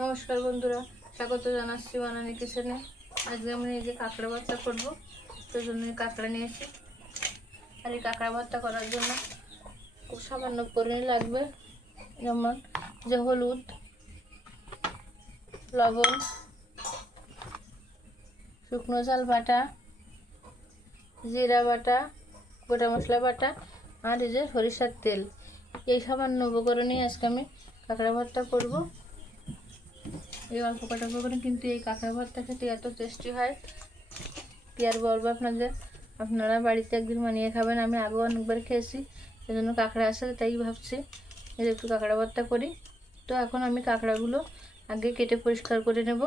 নমস্কার বন্ধুরা, স্বাগত জানাচ্ছি বানানি কিচেনে। আজকে আমি এই যে কাঁকড়া ভর্তা করব সেই জন্য কাঁকড়া নিয়েছি। আর এই কাঁকড়া ভর্তা করার জন্য খুব সামান্য পরিমাণে লাগবে, যেমন যে হলুদ, লবণ, শুকনো ঝাল বাটা, জিরা বাটা, গোটা মশলা বাটা, আর এই যে সরিষার তেল। এই সামান্য উপকরণেই আজকে আমি কাঁকড়া ভর্তা করব। এই অল্প কটা করে কিন্তু এই কাঁকড়া ভর্তা খেতে এত টেস্টি হয়। কি আর বলব আপনাদের? আপনারা বাড়িতে একদিন বানিয়ে খাবেন, আমি আগে অনেকবার খেয়েছি সেজন্য কাঁকড়া আসে তাই ভাবছি এর একটু কাঁকড়া ভর্তা করি। তো এখন আমি কাঁকড়াগুলো আগে কেটে পরিষ্কার করে নেব।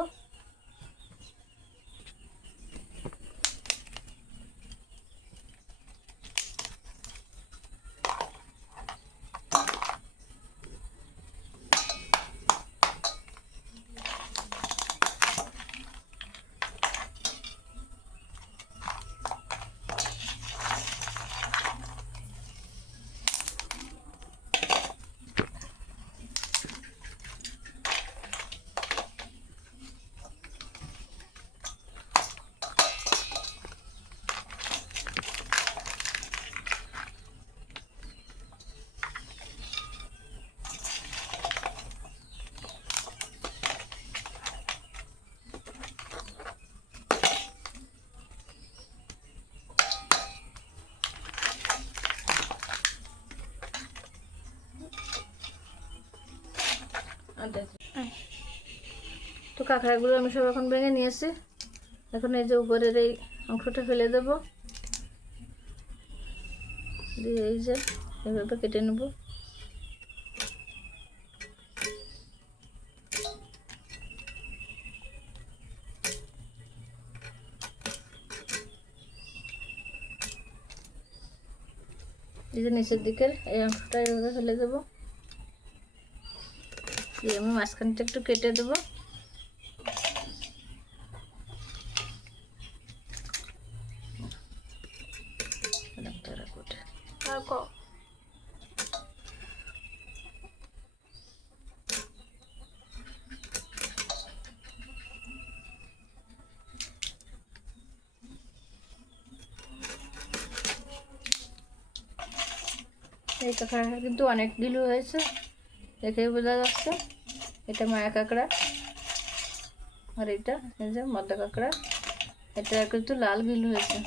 তো কাঁকড়াগুলো আমি সব এখন ভেঙে নিয়েছি। এখন এই যে উপরের এই অংশটা ফেলে দেব। দিয়ে এই যে এভাবে কেটে নেব। এই যে নিচের দিকের এই অংশটা এইভাবে ফেলে দেবো। দিয়ে আমি মাঝখানটা একটু কেটে দেবো। এই কাঁকড়াটা কিন্তু অনেক গিলু হয়েছে, দেখেই বোঝা যাচ্ছে। এটা মায়া কাঁকড়া। আর এটা এই যে মদ্দা কাঁকড়া। এটা কিন্তু লাল গিলু হয়েছে।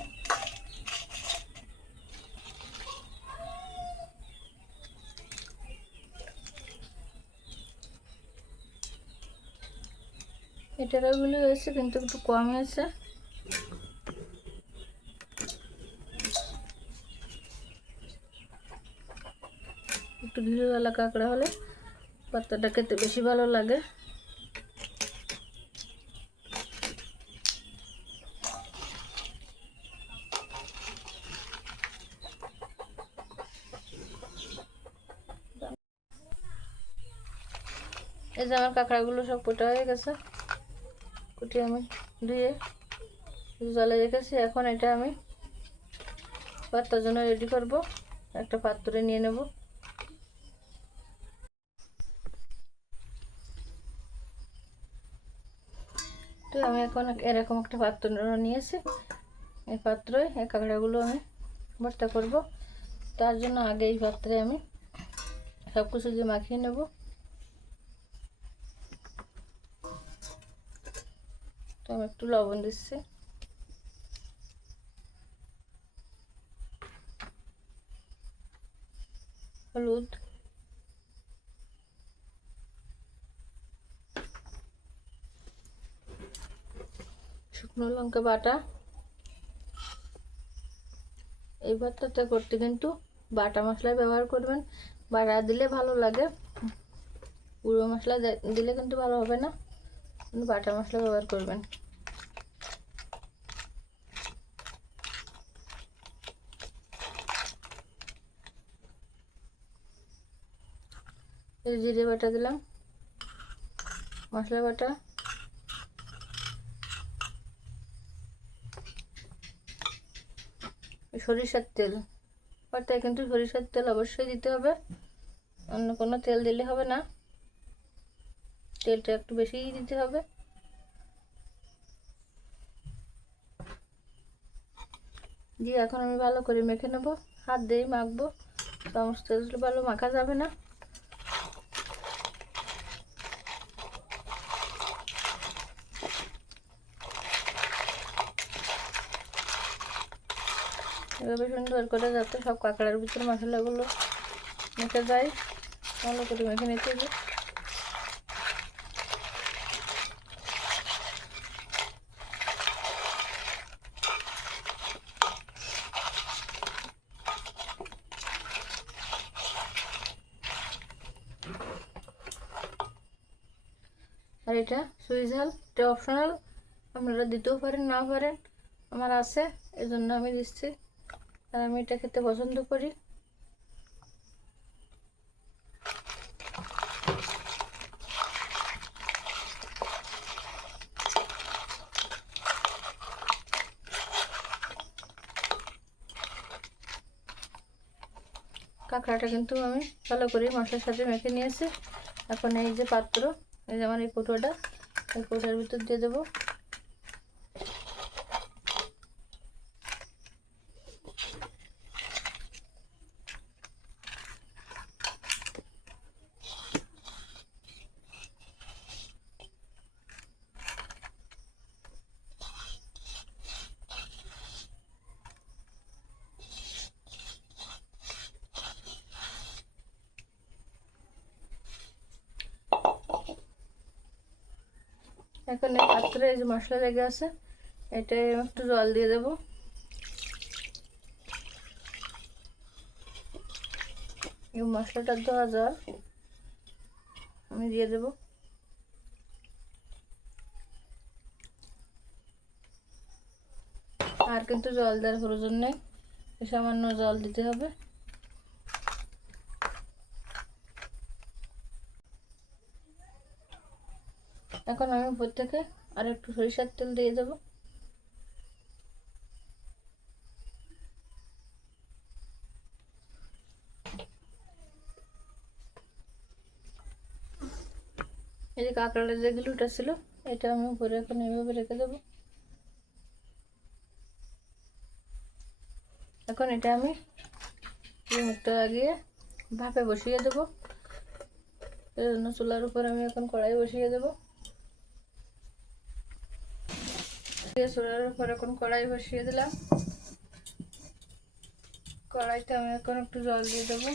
এটারও গুলো হয়েছে, কিন্তু একটু কম হয়েছে। একটু ঘিরুওয়ালা কাঁকড়া হলে পাতাটা খেতে বেশি ভালো লাগে। এই যে আমার কাঁকড়াগুলো সব কোটা হয়ে গেছে। কুটি আমি ধুয়ে জলে রেখেছি। এখন এটা আমি পাত্তার জন্য রেডি করব। একটা পাত্রে নিয়ে নেব। তো আমি এখন এরকম একটা পাত্র নিয়েছি। এই পাত্রে, এই কাঁকড়াগুলো আমি ভর্তা করব। তার জন্য আগে এই পাত্রে আমি সব কিছু দিয়ে মাখিয়ে নেব। তো আমি একটু লবণ দিচ্ছি হলুদ শুকনো লঙ্কা বাটা। এই ভর্তাটা করতে কিন্তু বাটা মশলা ব্যবহার করবেন। বাটা দিলে ভালো লাগে। গুঁড়ো মশলা দিলে কিন্তু ভালো হবে না। বাটা মশলা ব্যবহার করবেন। জিরে বাটা দিলাম। মশলা বাটা। সরিষার তেল। পাটায় কিন্তু সরিষার তেল অবশ্যই দিতে হবে। অন্য কোনো তেল দিলে হবে না। তেলটা একটু বেশিই দিতে হবে। দিয়ে এখন আমি ভালো করে মেখে নেব। হাত দিয়েই মাখবো। সমস্ত ভালো মাখা যাবে না। এভাবে সুন্দর করে যাতে সব কাঁকড়ার ভিতরে মশলাগুলো মেখে যায়। ভালো করে মেখে নিতে হবে। আর এটা সুইচ ঝাল, এটা অপশনাল আপনারা দিতেও পারেন না পারেন, আমার আছে এই জন্য আমি দিচ্ছি। আর আমি এটা খেতে পছন্দ করি। কাঁকড়াটা কিন্তু আমি ভালো করে মশলার সাথে মেখে নিয়েছি। এখন এই যে পাত্র, এই যে আমার এই কৌটোটা, এই কৌটোর ভিতর দিয়ে দেবো। এখন পাত্রে যে মশলা লেগে আছে এটাই একটু জল দিয়ে দেবো। এই মশলাটা দেওয়া জল, আমি দিয়ে দেবো। আর কিন্তু জল দেওয়ার প্রয়োজন নেই, সামান্য জল দিতে হবে এখন আমি থেকে আর একটু সরিষার তেল দিয়ে দেবো। এই যে কাঁকড়াটা যে গ্লুটা ছিল, এটা আমি উপরে এখন এইভাবে রেখে দেবো। এখন এটা আমি মুখটা লাগিয়ে ভাপে বসিয়ে দেবো। চুলার উপর আমি এখন কড়াই বসিয়ে দেবো। চুলার উপর এখন কড়াই বসিয়ে দিলাম। কড়াইতে আমি এখন একটু জল দিয়ে দেবো।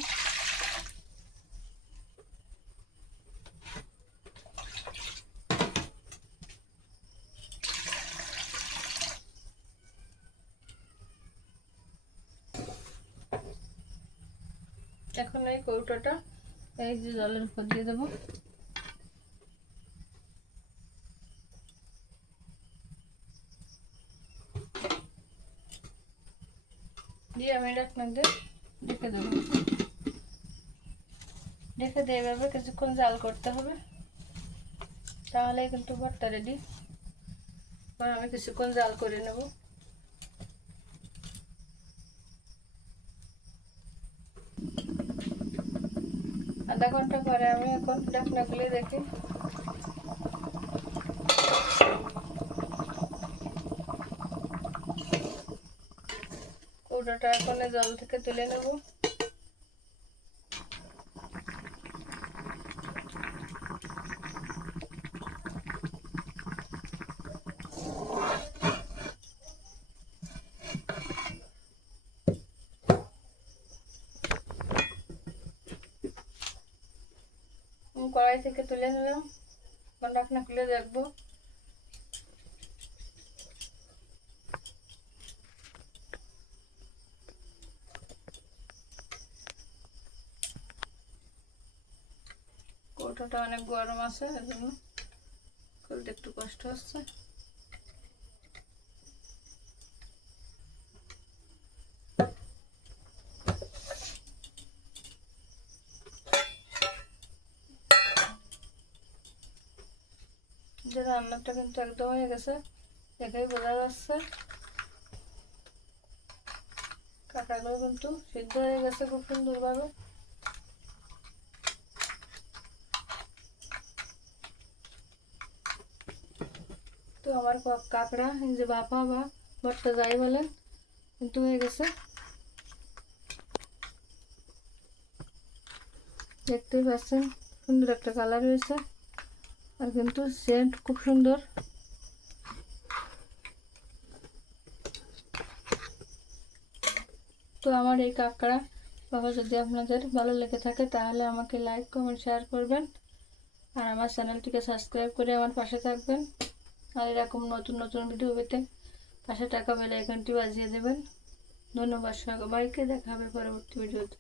এখন এই কৌটোটা এই যে জলের উপর দিয়ে দেবো। দিয়ে আমি দিয়ে ঢেকে দেবো। ঢেকে দিয়ে এভাবে কিছুক্ষণ জাল করতে হবে। তাহলে কিন্তু ভর্তা রেডি আমি কিছুক্ষণ জাল করে নেব। আধা ঘণ্টা পরে আমি এখন ঢাকনা দেখি। কৌটোটা এখন জল থেকে তুলে নেব। কড়াই থেকে তুলে নিলাম। ঢাকনা খুলে দেখব। কৌটোটা অনেক গরম আছে, এজন্য খুলতে একটু কষ্ট হচ্ছে। যে রান্নাটা কিন্তু একদম হয়ে গেছে, দেখেই বোঝা যাচ্ছে। কাঁটাগুলো কিন্তু সিদ্ধ হয়ে গেছে খুব সুন্দরভাবে। আমার কাঁকড়া যে বাপা বা ভর্তা যাই বলেন কিন্তু হয়ে গেছে। দেখতেই পাচ্ছেন, সুন্দর একটা কালার হয়েছে। আর কিন্তু সেন্ট খুব সুন্দর। তো আমার এই কাঁকড়া, বাবা যদি আপনাদের ভালো লেগে থাকে, তাহলে আমাকে লাইক কমেন্ট শেয়ার করবেন। আর আমার চ্যানেলটিকে সাবস্ক্রাইব করে আমার পাশে থাকবেন। আর এরকম নতুন নতুন ভিডিও পেতে পাশে টাকা বেলে আইকনটি বাজিয়ে দেবেন। ধন্যবাদ সবাইকে, দেখা হবে পরবর্তী ভিডিওতে